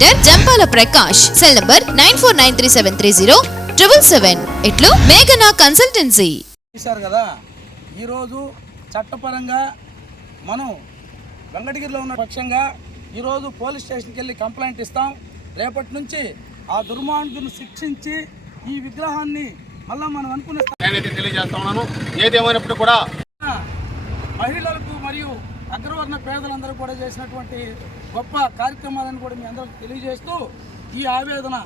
Jampala Prakash cell number nine four nine three seven three zero triple seven ఇట్లు మేఘనా consultancy చూశారు కదా? ఈరోజు చట్టపరంగా మనం వెంకటగిరిలో ఉన్న పక్షంగా ఈరోజు పోలీస్ స్టేషన్కి వెళ్ళి కంప్లైంట్ ఇస్తాం. రేపటి నుంచి ఆ దుర్మార్గులను శిక్షించి ఈ విగ్రహాన్ని మళ్ళా మనం అనుకునే నేనైతే తెలియజేస్తా ఉన్నాను. ఏదేమైనప్పుడు కూడా మహిళలకు మరియు అగ్రవర్ణ పేదలందరూ కూడా చేసినటువంటి గొప్ప కార్యక్రమాలను కూడా మీ అందరికి తెలియజేస్తూ ఈ ఆవేదన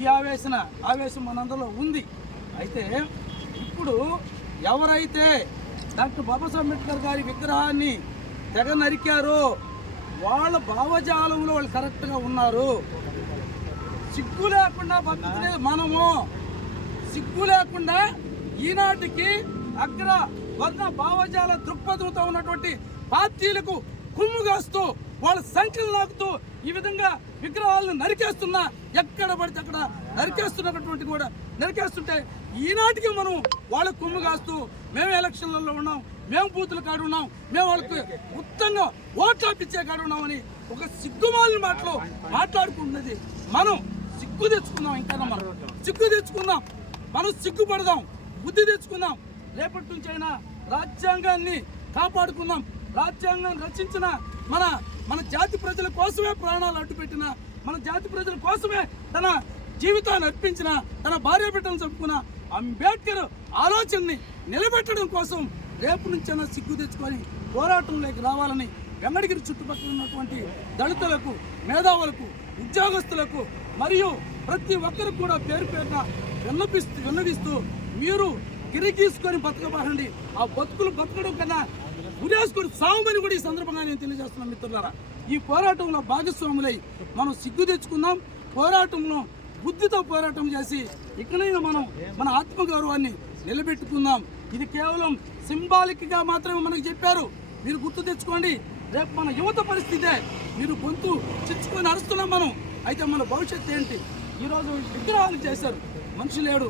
ఈ ఆవేశన ఆవేశం మనందరిలో ఉంది. అయితే ఇప్పుడు ఎవరైతే డాక్టర్ బాబాసాహెబ్ అంబేద్కర్ గారి విగ్రహాన్ని తెగ నరికారో వాళ్ళ భావజాలంలో వాళ్ళు కరెక్ట్గా ఉన్నారు. సిగ్గు లేకుండా బతుకునే మనము. సిగ్గు లేకుండా ఈనాటికి అగ్ర వర్ణ భావజాల దృక్పథంతో ఉన్నటువంటి పార్టీలకు కుమ్ముగాస్తూ వాళ్ళ సంఖ్యలు లాగుతూ ఈ విధంగా విగ్రహాలను నరికేస్తున్నా ఎక్కడ పడితే అక్కడ నరికేస్తున్నటువంటి కూడా నరికేస్తుంటే ఈనాటికి మనం వాళ్ళ కుమ్ము కాస్తూ మేము ఎలక్షన్లలో ఉన్నాం మేము బూతులు కాడు ఉన్నాం మేము వాళ్ళకి ఉత్తంగా ఓట్లు ఇచ్చే కాడు ఉన్నామని ఒక సిగ్గుమాలిన మాటలు మాట్లాడుకుంటున్నది మనం. సిగ్గు తెచ్చుకుందాం ఇంకా మనం. సిగ్గు తెచ్చుకుందాం. మనం సిగ్గుపడదాం. బుద్ధి తెచ్చుకుందాం. రేపటి నుంచి అయినా రాజ్యాంగాన్ని కాపాడుకుందాం. రాజ్యాంగం రచించిన మన మన జాతి ప్రజల కోసమే ప్రాణాలు అడ్డుపెట్టిన మన జాతి ప్రజల కోసమే తన జీవితాన్ని అర్పించిన తన భార్య బిడ్డను చంపుకున్న అంబేద్కర్ ఆలోచనని నిలబెట్టడం కోసం రేపు నుంచైనా సిగ్గు తెచ్చుకొని పోరాటంలోకి రావాలని వెంగడగిరి చుట్టుపక్కల ఉన్నటువంటి దళితులకు మేధావులకు ఉద్యోగస్తులకు మరియు ప్రతి ఒక్కరు కూడా పేరు పేరున విన్నపిస్తూ విన్నవిస్తూ మీరు గిరిగీసుకొని బతకబారండి. ఆ బతుకులు బతకడం కన్నా ఉరేసుకొని సాగుమని కూడా ఈ సందర్భంగా నేను తెలియజేస్తున్నాను మిత్రులారా. ఈ పోరాటంలో భాగస్వాములై మనం సిగ్గు తెచ్చుకుందాం పోరాటంలో బుద్ధితో పోరాటం చేసి ఇక్కడైనా మనం మన ఆత్మగౌరవాన్ని నిలబెట్టుకుందాం. ఇది కేవలం సింబాలిక్గా మాత్రమే మనకు చెప్పారు. మీరు గుర్తు తెచ్చుకోండి రేపు మన యువత పరిస్థితే మీరు గొంతు చిచ్చుకొని అరుస్తున్నాం మనం. అయితే మన భవిష్యత్తు ఏంటి? ఈరోజు విగ్రహాలు చేశారు. మనిషి లేడు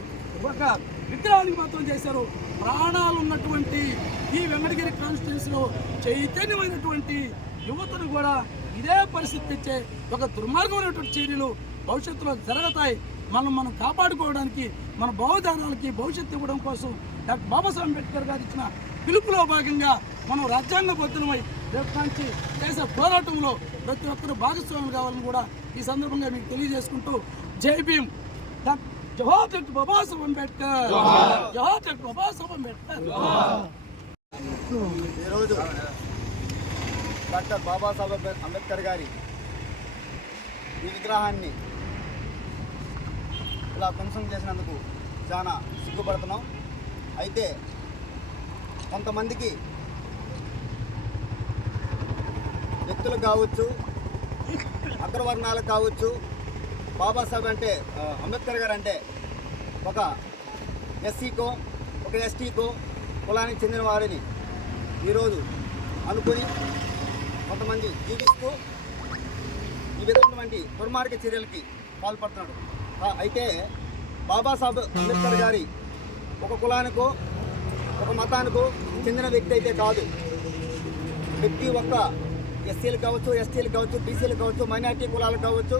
ఒక విగ్రహానికి మాత్రం చేశారు. ప్రాణాలు ఉన్నటువంటి ఈ వెంకటగిరి కాన్స్టిట్యూన్సీలో చైతన్యమైనటువంటి యువతను కూడా ఇదే పరిస్థితి తెచ్చే ఒక దుర్మార్గమైనటువంటి చర్యలు భవిష్యత్తులో జరుగుతాయి. మనం మనం కాపాడుకోవడానికి మన భావధారాలకి భవిష్యత్తు ఇవ్వడం కోసం డాక్టర్ బాబాసాహెబ్ అంబేద్కర్ గారు ఇచ్చిన పిలుపులో భాగంగా మనం రాజ్యాంగబద్ధమై రేపు నుంచి చేసే పోరాటంలో ప్రతి ఒక్కరు భాగస్వామి కావాలని కూడా ఈ సందర్భంగా మీకు తెలియజేసుకుంటూ జై భీమ్. జవహర్ డాక్టర్ బాబాసాహెబ్ అంబేద్కర్. జవహర్ డాక్టర్ బాబాసాహెబ్ అంబేద్కర్. ఈరోజు డాక్టర్ బాబాసాహెబ్ అంబేద్కర్ గారి ఈ విగ్రహాన్ని ఇలా ధ్వంసం చేసినందుకు చాలా సిగ్గుపడుతున్నాం. అయితే కొంతమందికి వ్యక్తులు కావచ్చు అగ్రవర్ణాలకు కావచ్చు బాబాసాహెబ్ అంటే అంబేద్కర్ గారు అంటే ఒక ఎస్సీకో ఒక ఎస్టీకో కులానికి చెందిన వారిని ఈరోజు అనుకుని కొంతమంది జీవిస్తూ ఈ విధమైనటువంటి దుర్మార్గ చర్యలకి పాల్పడుతున్నాడు. అయితే బాబాసాహెబ్ అంబేద్కర్ గారి ఒక కులానికో ఒక మతానికో చెందిన వ్యక్తి అయితే కాదు. ప్రతి ఒక్క ఎస్సీలు కావచ్చు ఎస్టీలు కావచ్చు బీసీలు కావచ్చు మైనార్టీ కులాలు కావచ్చు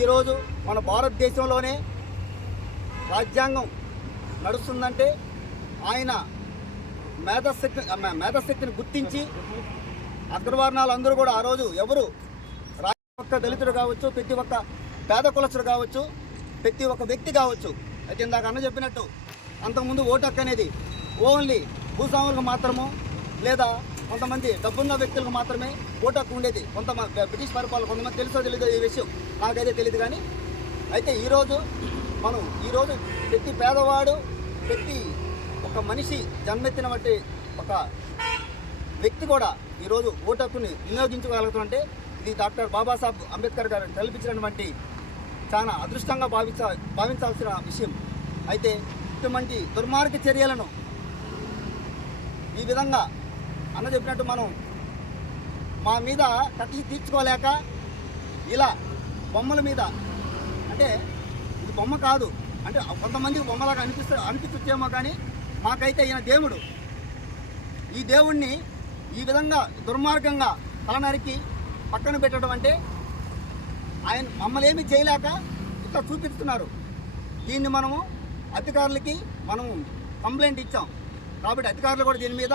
ఈరోజు మన భారతదేశంలోనే రాజ్యాంగం నడుస్తుందంటే ఆయన మేధశక్తి మేధశక్తిని గుర్తించి అగ్రవర్ణాలు అందరూ కూడా ఆ రోజు ఎవరు రా- ఒక్క దళితుడు కావచ్చు ప్రతి ఒక్క పేద కులస్తుడు కావచ్చు ప్రతి ఒక్క వ్యక్తి కావచ్చు. అయితే ఇందాక అన్న చెప్పినట్టు అంతకుముందు ఓటు హక్కు అనేది ఓన్లీ భూస్వాములకు మాత్రము లేదా కొంతమంది డబ్బున్న వ్యక్తులకు మాత్రమే ఓటు హక్కు ఉండేది కొంతమంది బ్రిటిష్ పరిపాలన కొంతమంది తెలుసో తెలియదో ఈ విషయం నాకైతే తెలియదు కానీ అయితే ఈరోజు మనం ఈరోజు ప్రతి పేదవాడు ప్రతి ఒక మనిషి జన్మెత్తిన వంటి ఒక వ్యక్తి కూడా ఈరోజు ఓటు హక్కుని వినియోగించుకోగలుగుతుంటే ఇది డాక్టర్ బాబాసాహెబ్ అంబేద్కర్ గారు కల్పించినటువంటి చాలా అదృష్టంగా భావించ భావించాల్సిన విషయం. అయితే ఇటువంటి దుర్మార్గ చర్యలను ఈ విధంగా అన్న చెప్పినట్టు మనం మా మీద కట్టి తీర్చుకోలేక ఇలా బొమ్మల మీద అంటే ఇది బొమ్మ కాదు అంటే కొంతమందికి బొమ్మలాగా అనిపిస్తారు అనిపించచ్చేమో కానీ మాకైతే ఈయన దేవుడు. ఈ దేవుణ్ణి ఈ విధంగా దుర్మార్గంగా తలనరికి పక్కన పెట్టడం అంటే ఆయన మమ్మల్ని ఏమీ చేయలేక ఇట్లా చూపిస్తున్నారు. దీన్ని మనము అధికారులకి మనం కంప్లైంట్ ఇచ్చాం. కాబట్టి అధికారులు కూడా దీని మీద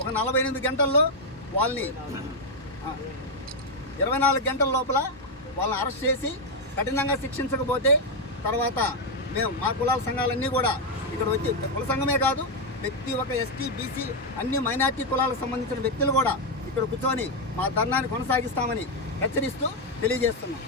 ఒక నలభై ఎనిమిది గంటల్లో వాళ్ళని ఇరవై నాలుగు గంటల లోపల వాళ్ళని అరెస్ట్ చేసి కఠినంగా శిక్షించకపోతే తర్వాత మేము మా కులాల సంఘాలన్నీ కూడా ఇక్కడ వచ్చి కుల సంఘమే కాదు ప్రతి ఒక్క ఎస్టీ బీసీ అన్ని మైనార్టీ కులాలకు సంబంధించిన వ్యక్తులు కూడా ఇక్కడ కూర్చొని మా ధర్నాన్ని కొనసాగిస్తామని హెచ్చరిస్తూ తెలియజేస్తున్నాం.